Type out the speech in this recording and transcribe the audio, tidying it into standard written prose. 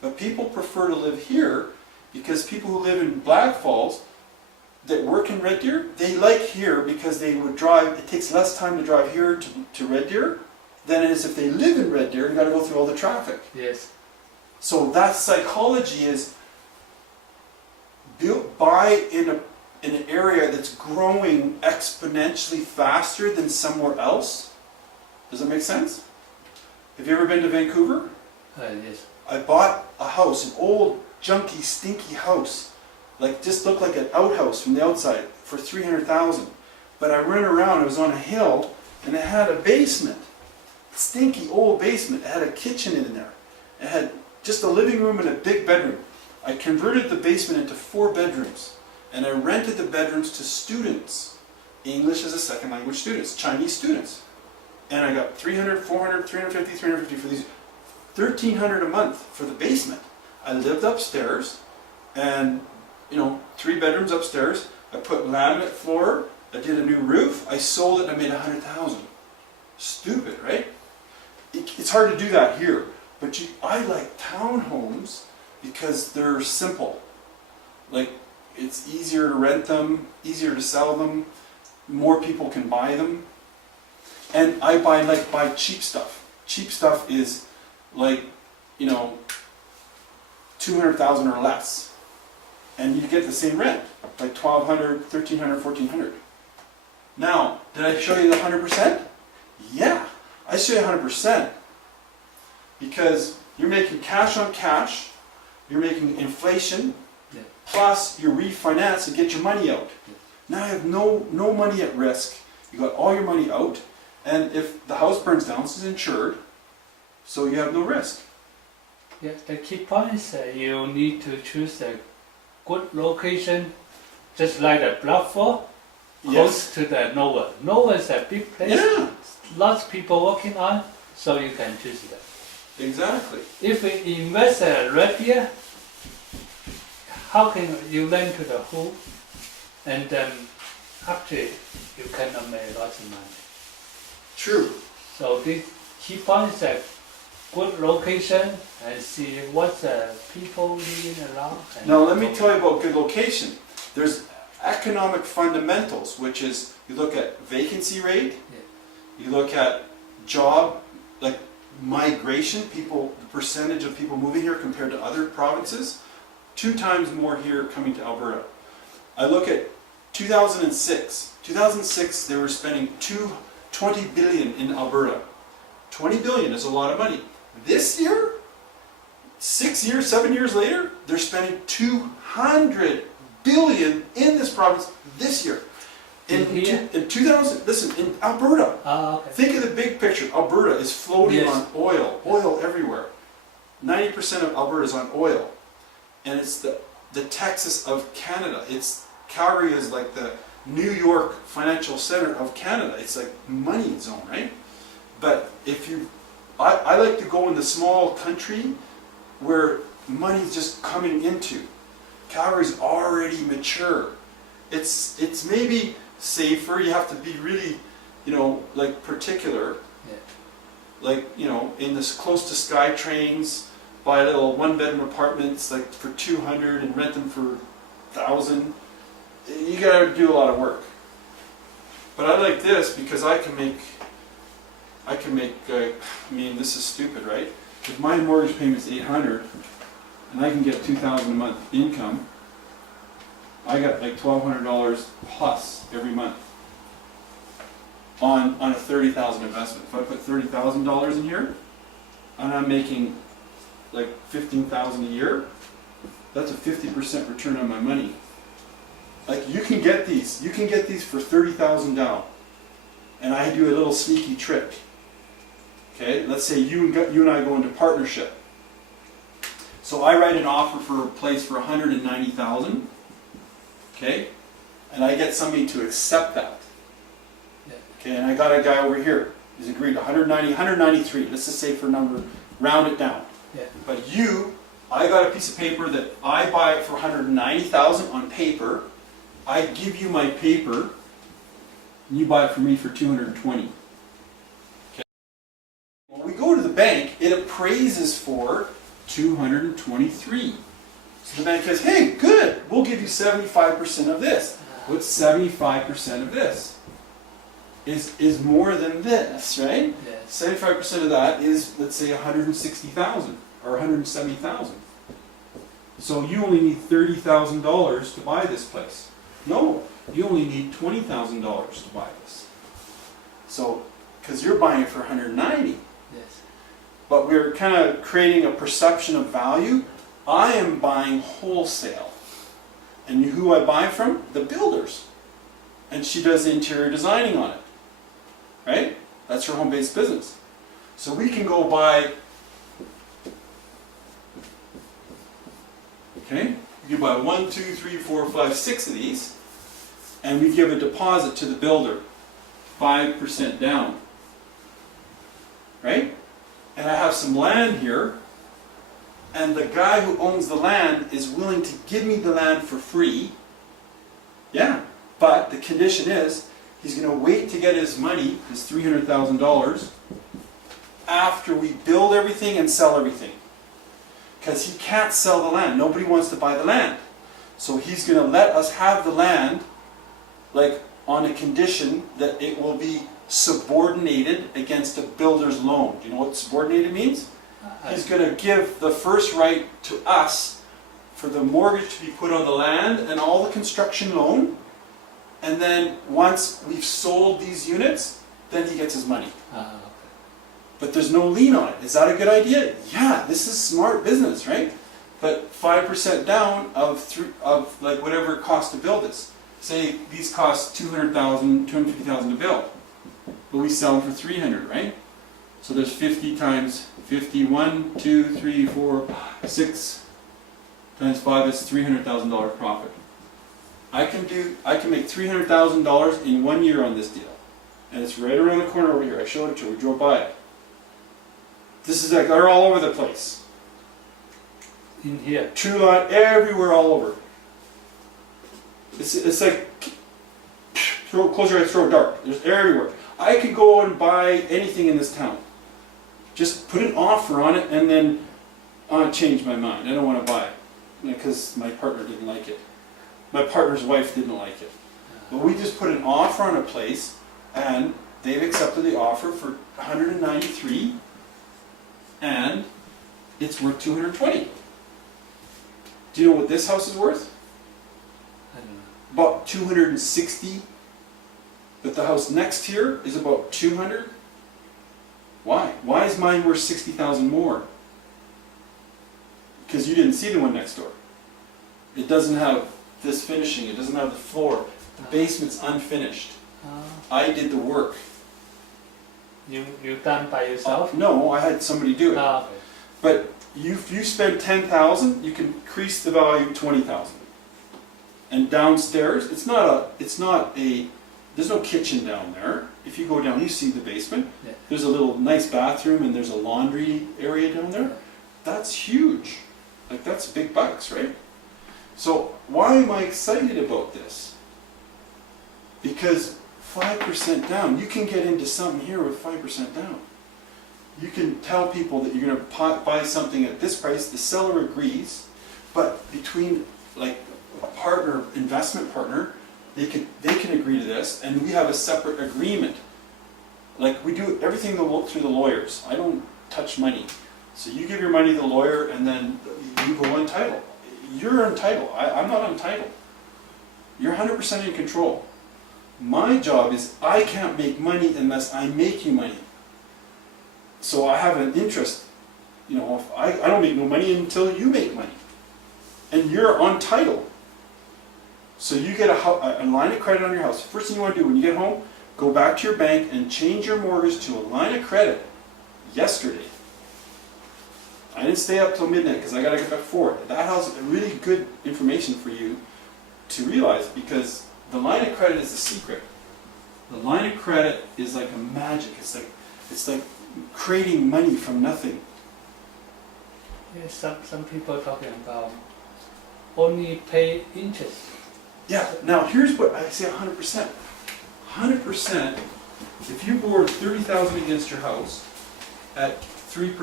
But people prefer to live here because people who live in Blackfalds that work in Red Deer, they like here because they would drive, it takes less time to drive here to Red Deer than it is if they live in Red Deer and got to go through all the traffic. Yes. So that psychology is buy in an area that's growing exponentially faster than somewhere else. Does that make sense? Have you ever been to Vancouver? Yes. I bought a house, an old, junky, stinky house. Like, just looked like an outhouse from the outside for $300,000. But I ran around, it was on a hill, and it had a basement. Stinky old basement. It had a kitchen in there. It had just a living room and a big bedroom. I converted the basement into 4 bedrooms. And I rented the bedrooms to students. English as a second language students, Chinese students. And I got $300, $400, $350, $350 for these. $1,300 a month for the basement. I lived upstairs, and 3 bedrooms upstairs. I put laminate floor. I did a new roof. I sold it. And I made $100,000. Stupid, right? It's hard to do that here, but I like townhomes because they're simple. Like, it's easier to rent them, easier to sell them. More people can buy them, and I buy cheap stuff. Cheap stuff is like, $200,000 or less, and you get the same rent, like $1,200, $1,300, $1,400. Now, did I show you the 100%? Yeah, I show you 100% because you're making cash on cash, you're making inflation, yeah. Plus you refinance and get your money out. Yeah. Now you have no money at risk. You got all your money out, and if the house burns down, this is insured, so you have no risk. Yeah, the key point is you need to choose a good location, just like the Blackfalds, close to the nowhere. Nowhere is a big place, Yeah, lots of people working on, so you can choose that. exactly. If you invest right here, how can you rent to the whole, and then actually you cannot make lots of money. True. So the key point is a good location and see what people living around. Now let me tell you about good location. There's economic fundamentals, which is you look at vacancy rate, you look at job, like migration, people, the percentage of people moving here compared to other provinces, 2 times more here coming to Alberta. I look at 2006. 2006, they were spending $20 billion in Alberta. 20 billion is a lot of money. This year, 7 years later, they're spending 200 billion in this province this year. In 2000, listen, in Alberta, okay. think of the big picture. Alberta is floating Yes. on oil everywhere. 90% of Alberta is on oil. And it's the Texas of Canada. Calgary is like the New York financial center of Canada. It's like money zone, right? But I like to go in the small country where money's just coming into. Calgary's already mature. It's maybe safer. You have to be really, like particular. Yeah. Like, in this close to Sky Trains, buy little 1-bedroom apartments like for $200 and rent them for $1,000. You gotta do a lot of work. But I like this because I can make, this is stupid, right? If my mortgage payment's $800 and I can get $2,000 a month income, I got like $1,200 plus every month on a $30,000 investment. If I put $30,000 in here and I'm making like $15,000 a year, that's a 50% return on my money. Like, you can get these for $30,000 down, and I do a little sneaky trick. Okay, let's say you and I go into partnership. So I write an offer for a place for $190,000. Okay, and I get somebody to accept that. Yeah. Okay, and I got a guy over here. He's agreed 190, 193. Let's just say for number, round it down. Yeah. But I got a piece of paper that I buy it for $190,000 on paper. I give you my paper, and you buy it for me for $220. Okay. When we go to the bank, it appraises for 223. So the bank says, hey, good, we'll give you 75% of this. What's 75% of this? Is more than this, right? Yes. 75% of that is, let's say, 160,000 or 170,000. So you only need $30,000 to buy this place. No, you only need $20,000 to buy this. So, because you're buying it for 190. Yes. But we're kind of creating a perception of value. I am buying wholesale. And who I buy from? The builders. And she does the interior designing on it. Right? That's her home-based business. So we can go buy, okay? You can buy 1, 2, 3, 4, 5, 6 of these, and we give a deposit to the builder, 5% down. Right? And I have some land here, and the guy who owns the land is willing to give me the land for free. Yeah, but the condition is he's going to wait to get his money, his $300,000, after we build everything and sell everything. Because he can't sell the land. Nobody wants to buy the land. So he's going to let us have the land, like on a condition that it will be subordinated against a builder's loan. Do you know what subordinated means? He's going to give the first right to us for the mortgage to be put on the land and all the construction loan. And then once we've sold these units, then he gets his money. Okay. But there's no lien on it. Is that a good idea? Yeah, this is smart business, right? But 5% down of like whatever it costs to build this. Say these cost $200,000, $250,000 to build, but we sell them for $300, right? So there's 50 times 50, 1, 2, 3, 4, 6 times 5 is $300,000 profit. I can make $300,000 in 1 year on this deal. And it's right around the corner over here. I showed it to her, we drove by it. This is like, they're all over the place. In here. True lot everywhere, all over. It's like, close your eyes, throw a dart. There's everywhere. I could go and buy anything in this town. Just put an offer on it and then change my mind. I don't want to buy it because my partner didn't like it. My partner's wife didn't like it. But we just put an offer on a place and they've accepted the offer for 193 and it's worth 220. Do you know what this house is worth? I don't know. About 260. But the house next here is about 200. Why? Why is mine worth 60,000 more? Because you didn't see the one next door. It doesn't have this finishing. It doesn't have the floor. The basement's unfinished. I did the work. You done by yourself? No, I had somebody do it. Okay. But if you spend 10,000, you can increase the value 20,000. And downstairs, there's no kitchen down there. If you go down, you see the basement. Yeah. There's a little nice bathroom and there's a laundry area down there. That's huge. Like that's big bucks, right? So why am I excited about this? Because 5% down, you can get into something here with 5% down. You can tell people that you're going to buy something at this price, the seller agrees, but between like a partner, investment partner, they can agree to this, and we have a separate agreement. Like we do everything through the lawyers. I don't touch money. So you give your money to the lawyer and then you go on title. You're on title. I'm not on title. You're 100% in control. My job is I can't make money unless I make you money. So I have an interest. You know, if I don't make no money until you make money. And you're on title. So you get a line of credit on your house. First thing you want to do when you get home, go back to your bank and change your mortgage to a line of credit yesterday. I didn't stay up till midnight because I got to get back for it. That has really good information for you to realize because the line of credit is the secret. The line of credit is like a magic. It's like creating money from nothing. Yeah, some people are talking about only pay interest. Yeah, now here's what I say 100%. 100%, if you borrowed $30,000 against your house at 3%,